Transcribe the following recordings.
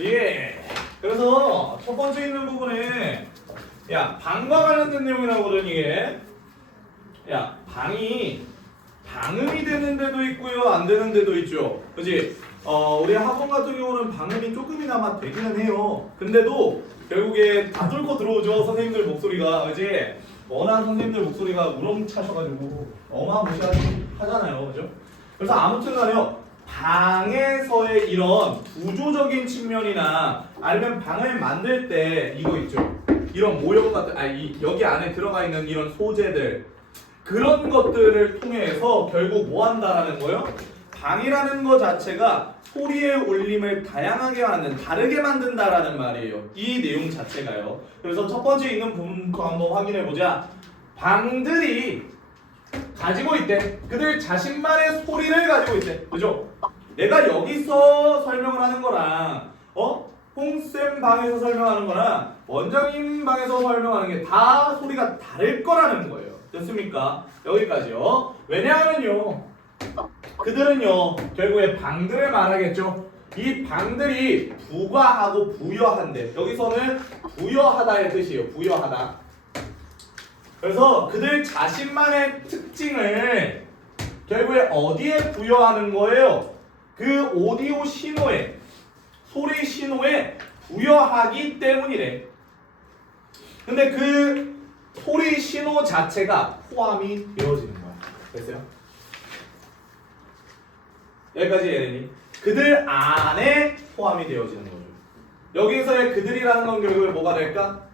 예. 그래서 첫 번째 있는 부분에 야 방과 관련된 내용이라고 그러니 이게 야 방이 방음이 되는 데도 있고요 안 되는 데도 있죠. 그지? 우리 학원 같은 경우는 방음이 조금이나마 되기는 해요. 근데도 결국에 다 뚫고 들어오죠 선생님들 목소리가. 그지? 워낙 선생님들 목소리가 우렁차셔가지고 어마무시하잖아요. 그죠? 그래서 아무튼 간에요 방에서의 이런 구조적인 측면이나 아니면 방을 만들 때 이거 있죠. 이런 모형 같은 여기 안에 들어가 있는 이런 소재들 그런 것들을 통해서 결국 뭐 한다라는 거예요? 방이라는 것 자체가 소리의 울림을 다양하게 다르게 만든다라는 말이에요. 이 내용 자체가요. 그래서 첫 번째 있는 부분부터 한번 확인해 보자. 방들이 가지고 있대. 그들 자신만의 소리를 가지고 있대. 그죠? 내가 여기서 설명을 하는 거랑 홍쌤 방에서 설명하는 거랑 원장님 방에서 설명하는 게 다 소리가 다를 거라는 거예요. 됐습니까? 여기까지요. 왜냐하면요 그들은요 결국에 방들을 말하겠죠. 이 방들이 부과하고 부여한대. 여기서는 부여하다의 뜻이에요. 부여하다. 그래서 그들 자신만의 특징을 결국에 어디에 부여하는 거예요? 그 오디오 신호에 소리 신호에 부여하기 때문이래. 근데 그 소리 신호 자체가 포함이 되어지는 거야. 됐어요? 여기까지 예린이. 그들 안에 포함이 되어지는 거죠. 여기에서의 그들이라는 건 결국에 뭐가 될까?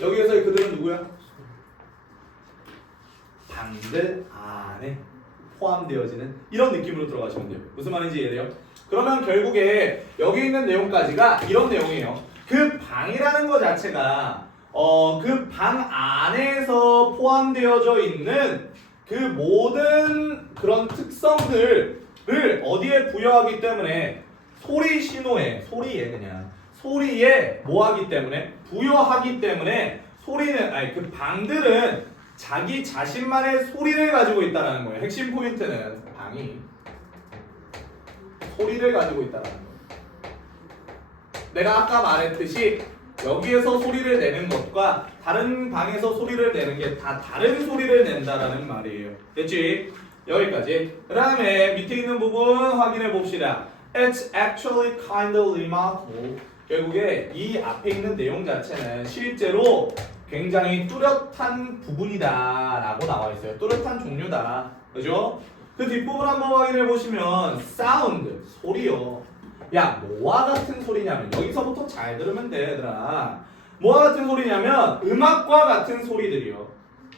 여기에서의 그들은 누구야? 방들 안에 포함되어지는 이런 느낌으로 들어가시면 돼요. 무슨 말인지 이해돼요? 그러면 결국에 여기 있는 내용까지가 이런 내용이에요. 그 방이라는 것 자체가 그 방 안에서 포함되어져 있는 그 모든 그런 특성들을 어디에 부여하기 때문에 소리 신호에 소리에 뭐하기 때문에 부여하기 때문에 소리는 그 방들은 자기 자신만의 소리를 가지고 있다는 거예요. 핵심 포인트는 방이 소리를 가지고 있다는 거예요. 내가 아까 말했듯이 여기에서 소리를 내는 것과 다른 방에서 소리를 내는 게 다 다른 소리를 낸다라는 말이에요. 됐지? 여기까지. 그 다음에 밑에 있는 부분 확인해 봅시다. It's actually kind of remarkable. 결국에 이 앞에 있는 내용 자체는 실제로 굉장히 뚜렷한 부분이다 라고 나와 있어요. 뚜렷한 종류다. 그죠? 그 뒷부분 한번 확인해 보시면 사운드, 소리요. 야, 뭐와 같은 소리냐면 여기서부터 잘 들으면 돼 얘들아. 뭐와 같은 소리냐면 음악과 같은 소리들이요.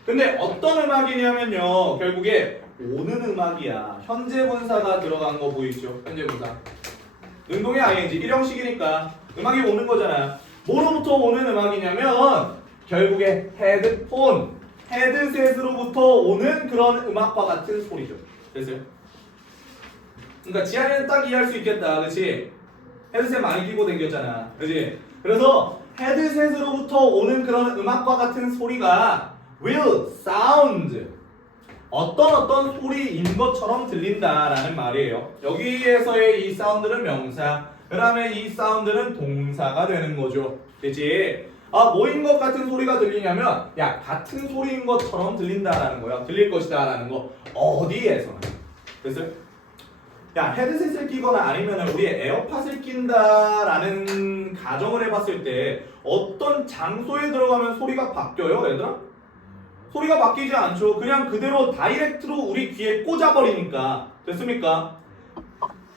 근데 어떤 음악이냐면요 결국에 오는 음악이야. 현재 분사가 들어간 거 보이죠? 현재 분사. 능동의 ing 일형식이니까 음악이 오는 거잖아. 뭐로부터 오는 음악이냐면 결국에 헤드폰, 헤드셋으로부터 오는 그런 음악과 같은 소리죠. 됐어요? 그러니까 지한이는 딱 이해할 수 있겠다. 그치? 헤드셋 많이 끼고 다녔잖아. 그치? 그래서 헤드셋으로부터 오는 그런 음악과 같은 소리가 will sound 어떤 소리인 것처럼 들린다라는 말이에요. 여기에서의 이 사운드는 명사, 그 다음에 이 사운드는 동사가 되는 거죠. 그치? 뭐인 것 같은 소리가 들리냐면 야 같은 소리인 것처럼 들린다라는 거야. 들릴 것이다 라는 거. 어디에서나. 됐어요? 야 헤드셋을 끼거나 아니면 우리 에어팟을 낀다라는 가정을 해봤을 때 어떤 장소에 들어가면 소리가 바뀌어요 얘들아? 소리가 바뀌지 않죠. 그냥 그대로 다이렉트로 우리 귀에 꽂아버리니까. 됐습니까?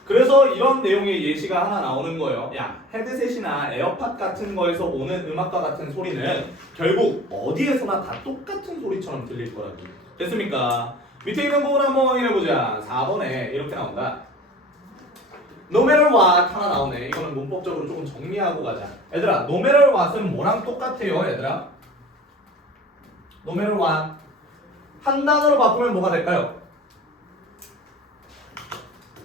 그래서 이런 내용의 예시가 하나 나오는 거예요. 야 헤드셋이나 에어팟 같은 거에서 오는 음악과 같은 소리는 결국 어디에서나 다 똑같은 소리처럼 들릴 거라고. 됐습니까? 밑에 있는 부분 한번 확인해보자. 4번에 이렇게 나온다. No matter what 하나 나오네. 이거는 문법적으로 조금 정리하고 가자. 얘들아 no matter what은 뭐랑 똑같아요 얘들아? No matter what 한 단어로 바꾸면 뭐가 될까요?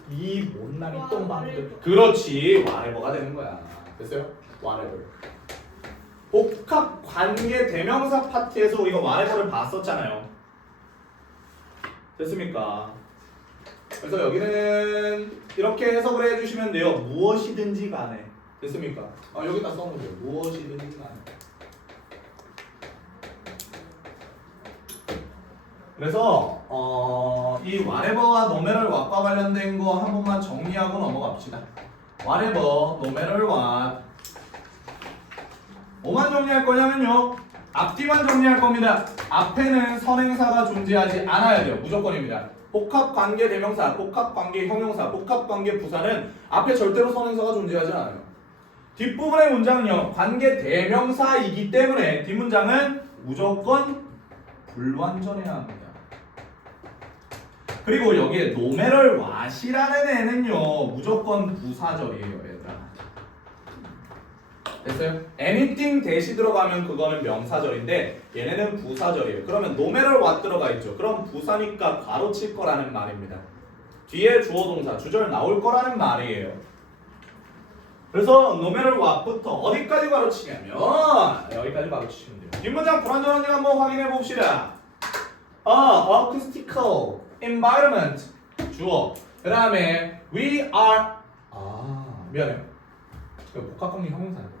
이 못난이 똥방들. 그렇지. whatever가 되는 거야. 됐어요? whatever. 복합 관계 대명사 파트에서 우리가 whatever를 봤었잖아요. 됐습니까? 그래서 여기는 이렇게 해석을 해주시면 돼요. 무엇이든지 간에. 됐습니까? 여기다 써놓으면 돼요. 무엇이든지 간에. 그래서 이 whatever와 no matter what과 관련된 거 한 번만 정리하고 넘어갑시다. whatever, no matter what. 뭐만 정리할 거냐면요. 앞뒤만 정리할 겁니다. 앞에는 선행사가 존재하지 않아야 돼요. 무조건입니다. 복합관계 대명사, 복합관계 형용사, 복합관계 부사는 앞에 절대로 선행사가 존재하지 않아요. 뒷부분의 문장은요. 관계 대명사이기 때문에 뒷문장은 무조건 불완전해야 합니다. 그리고 여기에 no matter what이라는 애는요. 무조건 부사절이에요. 얘들아. 됐어요? anything 대시 들어가면 그거는 명사절인데 얘네는 부사절이에요. 그러면 no matter what 들어가 있죠. 그럼 부사니까 가로칠 거라는 말입니다. 뒤에 주어 동사 주절 나올 거라는 말이에요. 그래서 no matter what부터 어디까지 가로치냐면 여기까지 가로치시면 돼요. 뒷문장 불완전한지 한번 확인해 봅시다. acoustical environment 주어. 그 다음에 we are 미안해요. 이거 복합관계 형용사예요.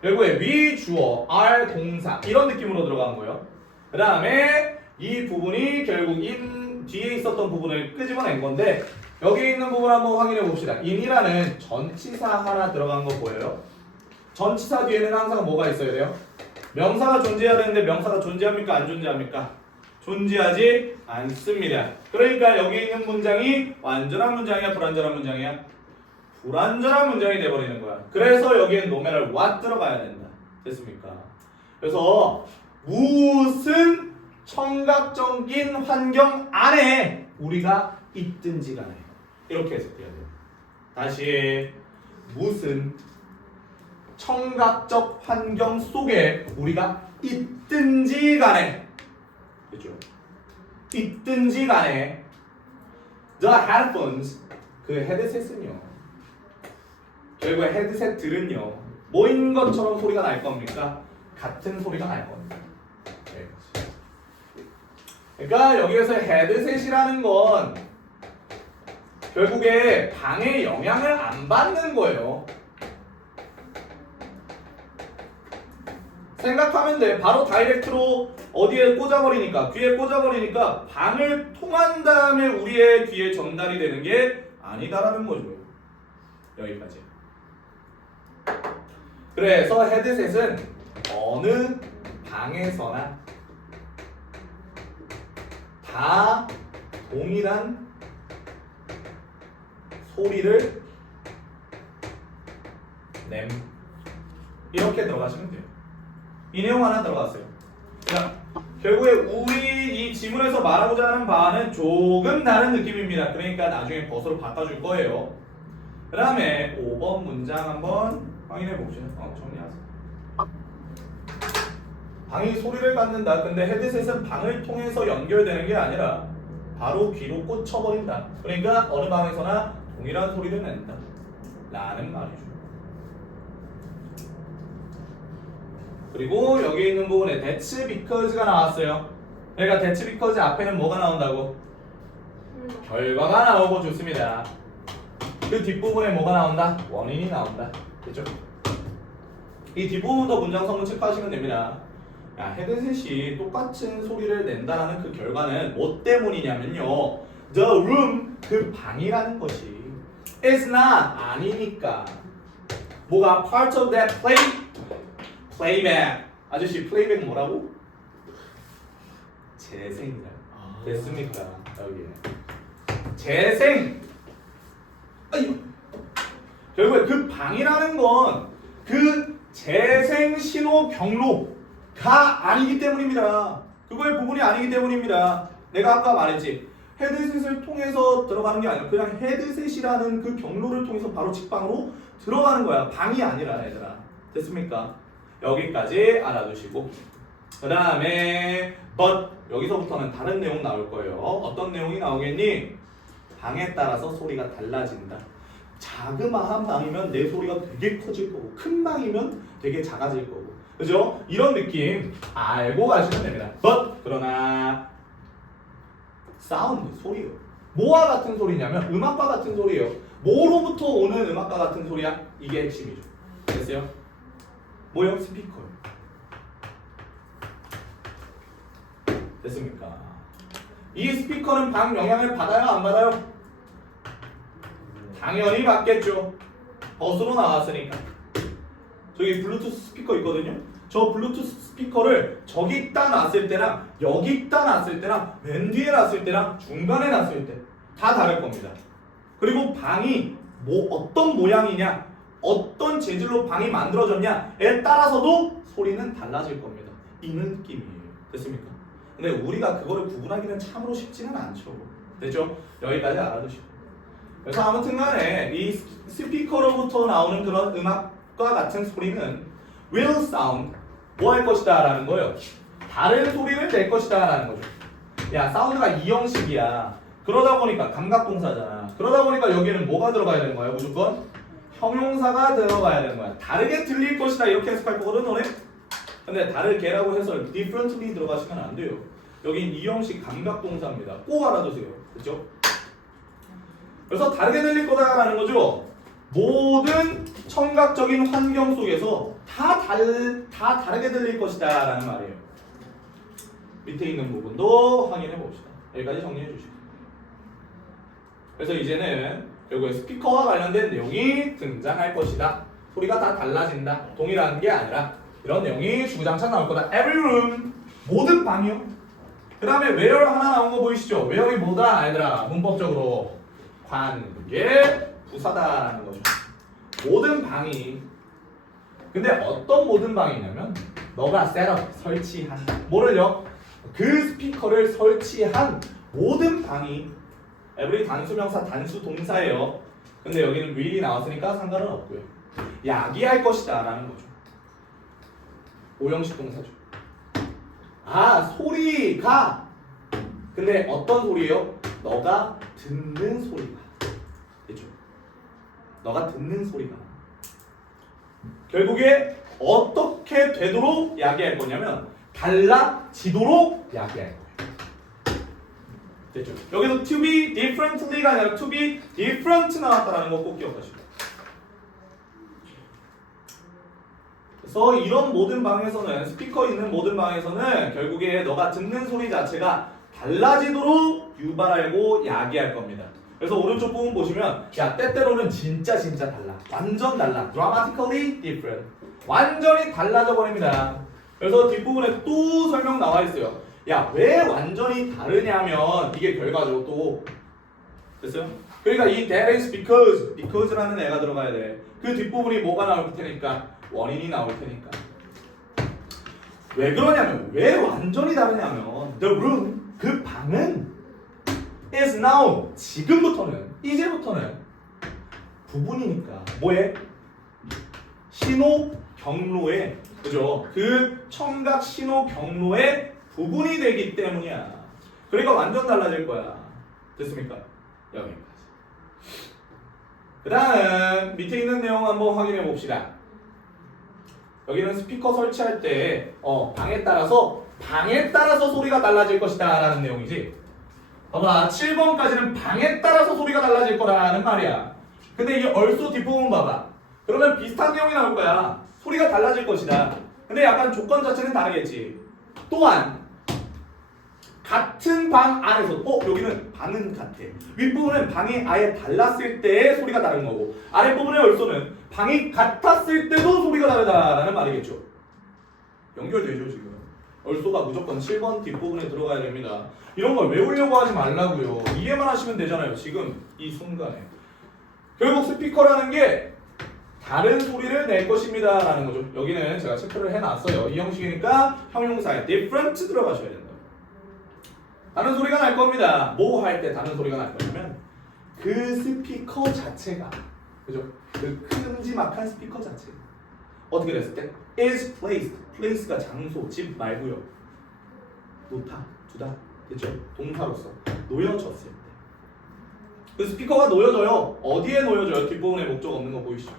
결국에 we 주어, are 동사 이런 느낌으로 들어간 거예요. 그 다음에 이 부분이 결국 in 뒤에 있었던 부분을 끄집어낸 건데 여기 있는 부분 한번 확인해 봅시다. in이라는 전치사 하나 들어간 거 보여요? 전치사 뒤에는 항상 뭐가 있어야 돼요? 명사가 존재해야 되는데 명사가 존재합니까? 안 존재합니까? 존재하지 않습니다. 그러니까 여기 있는 문장이 완전한 문장이야? 불완전한 문장이야? 불완전한 문장이 돼버리는 거야. 그래서 여기엔 no matter what 들어가야 된다. 됐습니까? 그래서 무슨 청각적인 환경 안에 우리가 있든지 간에 이렇게 해석해야 돼요. 다시 무슨 청각적 환경 속에 우리가 있든지 간에 그렇죠? 있든지 간에 the headphones 그 헤드셋은요. 결국에 헤드셋들은요. 뭐인 것처럼 소리가 날 겁니까? 같은 소리가 날 겁니다. 그러니까 여기에서 헤드셋이라는 건 결국에 방해 영향을 안 받는 거예요. 생각하면 돼. 바로 다이렉트로 어디에 꽂아버리니까 귀에 꽂아버리니까 방을 통한 다음에 우리의 귀에 전달이 되는 게 아니다라는 거죠. 여기까지. 그래서 헤드셋은 어느 방에서나 다 동일한 소리를 냄. 이렇게 들어가시면 돼요. 이 내용 하나 들어갔어요. 자, 결국에 우리 이 지문에서 말하고자 하는 바는 조금 다른 느낌입니다. 그러니까 나중에 버스로 바꿔줄 거예요. 그 다음에 5번 문장 한번 확인해 봅시다. 정리하세요. 방이 소리를 갖는다. 근데 헤드셋은 방을 통해서 연결되는 게 아니라 바로 귀로 꽂혀버린다. 그러니까 어느 방에서나 동일한 소리를 낸다. 라는 말이죠. 그리고 여기 있는 부분에 that's because가 나왔어요. 그러니까 that's because 앞에는 뭐가 나온다고? 결과가 나오고 좋습니다. 그 뒷부분에 뭐가 나온다? 원인이 나온다. 됐죠? 이 뒷부분도 문장 성분 체크하시면 됩니다. 야, 헤드셋이 똑같은 소리를 낸다라는 그 결과는 뭐 때문이냐면요. The room, 그 방이라는 것이 is not, 아니니까. 뭐가 part of that playback. 아저씨 playback 뭐라고? 재생이다. 됐습니까? 여기 재생. 아유. 결국에 그 방이라는 건 그 재생 신호 경로가 아니기 때문입니다. 그거의 부분이 아니기 때문입니다. 내가 아까 말했지. 헤드셋을 통해서 들어가는 게 아니라 그냥 헤드셋이라는 그 경로를 통해서 바로 직방으로 들어가는 거야. 방이 아니라 얘들아. 됐습니까? 여기까지 알아두시고 그 다음에 but 여기서부터는 다른 내용 나올 거예요. 어떤 내용이 나오겠니? 방에 따라서 소리가 달라진다. 자그마한 방이면 내 소리가 되게 커질 거고 큰 방이면 되게 작아질 거고 그죠? 이런 느낌 알고 가시면 됩니다. but 그러나 사운드, 소리요. 뭐와 같은 소리냐면 음악과 같은 소리예요. 뭐로부터 오는 음악과 같은 소리야? 이게 핵심이죠. 됐어요? 뭐요? 스피커요. 됐습니까? 이 스피커는 방 영향을 받아요? 안 받아요? 당연히 받겠죠. 버스로 나왔으니까. 저기 블루투스 스피커 있거든요. 저 블루투스 스피커를 저기 딱 놨을 때랑 여기 딱 놨을 때랑 맨 뒤에 놨을 때랑 중간에 놨을 때 다 다를 겁니다. 그리고 방이 어떤 모양이냐, 어떤 재질로 방이 만들어졌냐에 따라서도 소리는 달라질 겁니다. 이 느낌이에요. 됐습니까? 근데 우리가 그거를 구분하기는 참으로 쉽지는 않죠. 됐죠? 여기까지 알아두시고. 그래서 아무튼 간에 이 스피커로부터 나오는 그런 음악과 같은 소리는 will sound 뭐 할 것이다 라는 거예요. 다른 소리를 낼 것이다 라는 거죠. 야, 사운드가 이 형식이야. 그러다 보니까 감각동사잖아. 그러다 보니까 여기는 뭐가 들어가야 되는 거야? 무조건 형용사가 들어가야 되는 거야. 다르게 들릴 것이다 이렇게 해석할 거거든 너네? 근데 다르게라고 해서 differently 들어가시면 안 돼요. 여긴 이 형식 감각동사입니다. 꼭 알아두세요. 그렇죠? 그래서 다르게 들릴 거다라는 거죠. 모든 청각적인 환경 속에서 다 다르게 들릴 것이다라는 말이에요. 밑에 있는 부분도 확인해 봅시다. 여기까지 정리해 주시고. 그래서 이제는 여기 스피커와 관련된 내용이 등장할 것이다. 소리가 다 달라진다. 동일한 게 아니라 이런 내용이 주구장창 나올 거다. Every room 모든 방이요. 그 다음에 where 하나 나온 거 보이시죠? where이 뭐다 얘들아 문법적으로 관계 부사다라는 거죠. 모든 방이. 근데 어떤 모든 방이냐면 너가 셋업 설치한 뭐를요? 그 스피커를 설치한 모든 방이 every 단수명사 단수 동사예요. 근데 여기는 will이 나왔으니까 상관은 없고요. 야기할 것이다 라는 거죠. 오형식 동사죠. 아 소리가 근데 어떤 소리예요? 너가 듣는 소리가. 됐죠? 너가 듣는 소리가. 결국에 어떻게 되도록 야기할 거냐면 달라지도록 야기할 거예요. 됐죠? 여기서 to be differently가 아니라 to be different 나왔다라는 거 꼭 기억하시고. 그래서 이런 모든 방에서는 스피커 있는 모든 방에서는 결국에 너가 듣는 소리 자체가 달라지도록 유발하고 야기할 겁니다. 그래서 오른쪽 부분 보시면 야 때때로는 진짜 달라. 완전 달라. dramatically different. 완전히 달라져 버립니다. 그래서 뒷부분에 또 설명 나와 있어요. 야 왜 완전히 다르냐면 이게 결과죠 또. 됐어요? 그러니까 이 that is because라는 애가 들어가야 돼. 그 뒷부분이 뭐가 나올 테니까 원인이 나올 테니까. 왜 그러냐면 왜 완전히 다르냐면 the room 그 방은 is now 지금부터는 이제부터는 부분이니까 뭐에? 신호 경로에 그죠? 그 청각 신호 경로의 부분이 되기 때문이야. 그러니까 완전 달라질 거야. 됐습니까? 여기까지. 그 다음 밑에 있는 내용 한번 확인해 봅시다. 여기는 스피커 설치할 때 방에 따라서 소리가 달라질 것이다 라는 내용이지. 봐봐 7번까지는 방에 따라서 소리가 달라질 거라는 말이야. 근데 이 얼소 뒷부분 봐봐. 그러면 비슷한 내용이 나올 거야. 소리가 달라질 것이다. 근데 약간 조건 자체는 다르겠지. 또한 같은 방 안에서 여기는 방은 같아. 윗부분은 방이 아예 달랐을 때 소리가 다른 거고 아랫부분의 얼소는 방이 같았을 때도 소리가 다르다라는 말이겠죠. 연결되죠 지금. 얼소가 무조건 7번 뒷부분에 들어가야 됩니다. 이런 걸 외우려고 하지 말라고요. 이해만 하시면 되잖아요. 지금 이 순간에. 결국 스피커라는 게 다른 소리를 낼 것입니다 라는 거죠. 여기는 제가 체크를 해놨어요. 이 형식이니까 형용사에 different 들어가셔야 된다. 다른 소리가 날 겁니다. 뭐 할 때 다른 소리가 날 거냐면 그 스피커 자체가 그죠? 그 큼지막한 스피커 자체 어떻게 됐을 때 is placed place가 장소 집 말고요. 놓다 두다 됐죠? 동사로서 놓여졌을 때 그 스피커가 놓여져요. 어디에 놓여져요? 뒷부분에 목적 없는 거 보이시죠?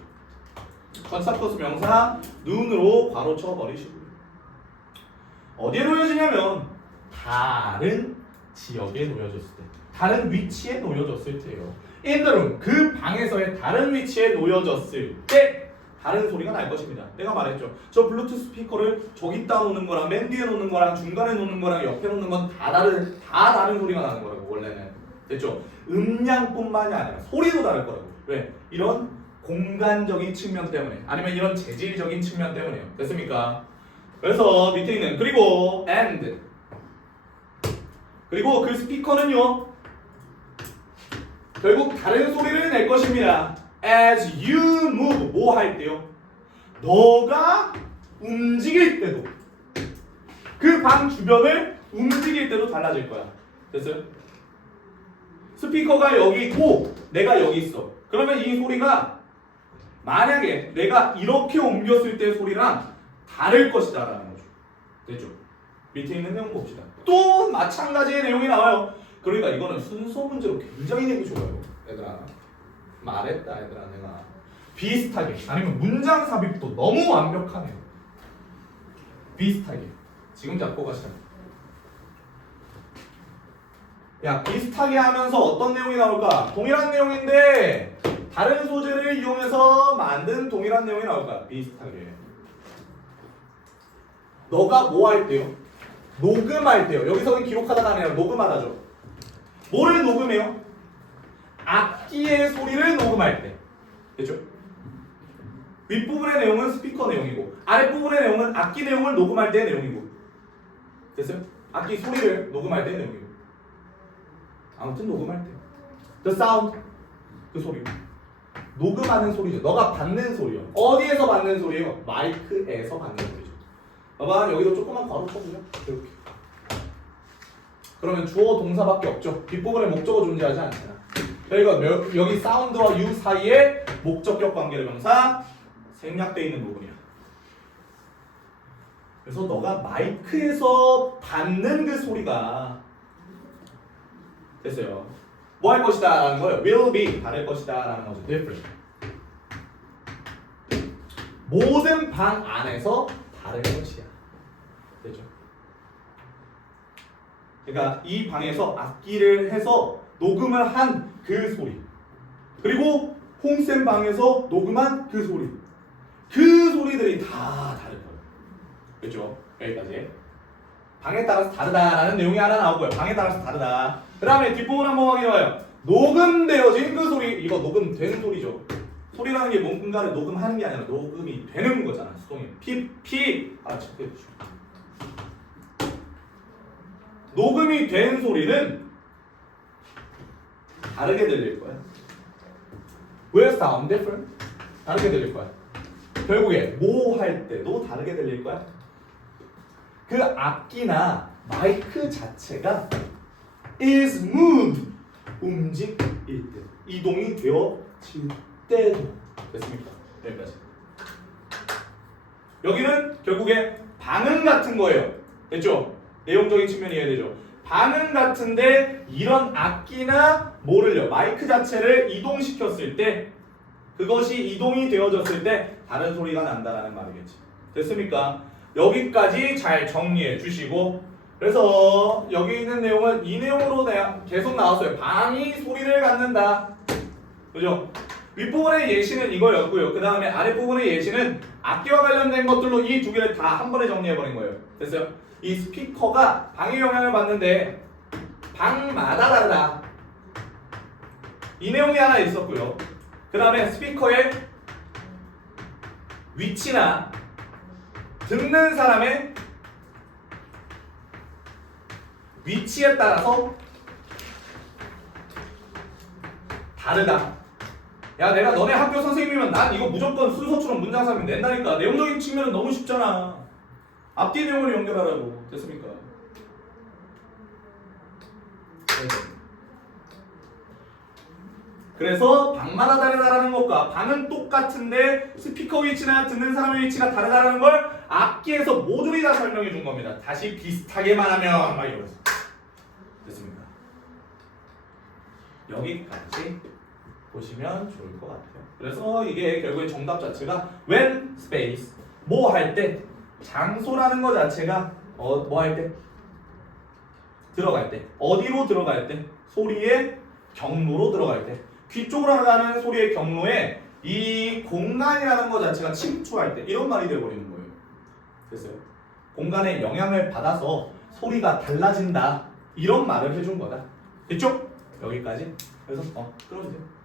컨사 플러스 명사 눈으로 바로 쳐버리시고요. 어디에 놓여지냐면 다른 지역에 놓여졌을 때 다른 위치에 놓여졌을 때요. In the room, 그 방에서의 다른 위치에 놓여졌을 때 다른 소리가 날 것입니다. 내가 말했죠. 저 블루투스 스피커를 저기다 놓는 거랑 맨 뒤에 놓는 거랑 중간에 놓는 거랑 옆에 놓는 건 다 다른 소리가 나는 거라고 원래는. 됐죠? 음량뿐만이 아니라 소리도 다를 거라고. 왜? 이런 공간적인 측면 때문에 아니면 이런 재질적인 측면 때문에요. 됐습니까? 그래서 밑에 있는 그리고 and 그리고 그 스피커는요 결국 다른 소리를 낼 것입니다. As you move 뭐 할 때요? 너가 움직일 때도 그 방 주변을 움직일 때도 달라질 거야. 됐어요? 스피커가 여기 있고 내가 여기 있어. 그러면 이 소리가 만약에 내가 이렇게 옮겼을 때 소리랑 다를 것이다 라는 거죠. 됐죠? 밑에 있는 내용 봅시다. 또 마찬가지의 내용이 나와요. 그러니까 이거는 순서 문제로 굉장히 내기 좋아요. 얘들아 말했다 얘들아 내가 비슷하게 아니면 문장 삽입도 너무 완벽하네요. 비슷하게 지금 잡고 가시자. 야 비슷하게 하면서 어떤 내용이 나올까? 동일한 내용인데 다른 소재를 이용해서 만든 동일한 내용이 나올까? 비슷하게. 너가 뭐 할 때요? 녹음할 때요. 여기서는 기록하다가 아니라 녹음하다죠. 뭐를 녹음해요? 악기의 소리를 녹음할 때. 됐죠? 윗부분의 내용은 스피커 내용이고 아랫부분의 내용은 악기 내용을 녹음할 때 내용이고. 됐어요? 악기 소리를 녹음할 때 내용이고. 아무튼 녹음할 때. The sound. 그 소리. 녹음하는 소리죠. 너가 받는 소리요. 어디에서 받는 소리예요? 마이크에서 받는 소리죠. 봐봐 여기도 조금만 괄호 쳐보자. 이렇게. 그러면 주어 동사밖에 없죠. 뒷부분에 목적어 존재하지 않잖아. 그러니까 여기 사운드와 유 사이에 목적격 관계를 명사 생략되어 있는 부분이야. 그래서 너가 마이크에서 받는 그 소리가 됐어요. 뭐 할 것이다 라는 거예요. will be 다를 것이다 라는 거죠. different. 모든 방 안에서 다를 것이야. 됐죠? 그러니까 이 방에서 악기를 해서 녹음을 한 그 소리 그리고 홍쌤 방에서 녹음한 그 소리 그 소리들이 다 다를 거예요. 그렇죠? 여기까지. 방에 따라서 다르다라는 내용이 하나 나오고요. 방에 따라서 다르다. 그 다음에 뒷부분 한번 확인해봐요. 녹음되어진 그 소리 이거 녹음된 소리죠. 소리라는 게 뭔가를 녹음하는 게 아니라 녹음이 되는 거잖아. 수동이 녹음이 된 소리는 다르게 들릴 거야. Will sound different? 다르게 들릴 거야. 결국에 뭐 할 때도 다르게 들릴 거야. 그 악기나 마이크 자체가 is moved 움직일 때 이동이 되어질 때도 됐습니까? 여기까지. 여기는 결국에 반응 같은 거예요. 됐죠? 내용적인 측면이 이해되죠? 반응 같은데 이런 악기나 뭐를요? 마이크 자체를 이동시켰을 때 그것이 이동이 되어졌을 때 다른 소리가 난다라는 말이겠지. 됐습니까? 여기까지 잘 정리해 주시고 그래서 여기 있는 내용은 이 내용으로 계속 나왔어요. 방이 소리를 갖는다. 그죠? 윗부분의 예시는 이거였고요. 그 다음에 아랫부분의 예시는 악기와 관련된 것들로 이 두 개를 다 한 번에 정리해버린 거예요. 됐어요? 이 스피커가 방에 영향을 받는데 방마다 다르다. 이 내용이 하나 있었고요. 그 다음에 스피커의 위치나 듣는 사람의 위치에 따라서 다르다. 야 내가 너네 학교 선생님이면 난 이거 무조건 순서처럼 문장 삽입 낸다니까. 내용적인 측면은 너무 쉽잖아. 앞뒤 내용을 연결하라고. 됐습니까? 그래서 방마다 다르다라는 것과 방은 똑같은데 스피커 위치나 듣는 사람의 위치가 다르다라는 걸 악기에서 모조리 다 설명해 준 겁니다. 다시 비슷하게만 하면 막 이러면서. 됐습니까? 여기까지 보시면 좋을 것 같아요. 그래서 이게 결국에 정답 자체가 when space 뭐 할 때 장소라는 것 자체가 뭐 할 때 들어갈 때 어디로 들어갈 때 소리의 경로로 들어갈 때, 귀 쪽으로 나가는 소리의 경로에 이 공간이라는 것 자체가 침투할 때 이런 말이 되어버리는 거예요. 됐어요? 공간에 영향을 받아서 소리가 달라진다 이런 말을 해준 거다. 됐죠? 여기까지. 그래서 끌어주세요.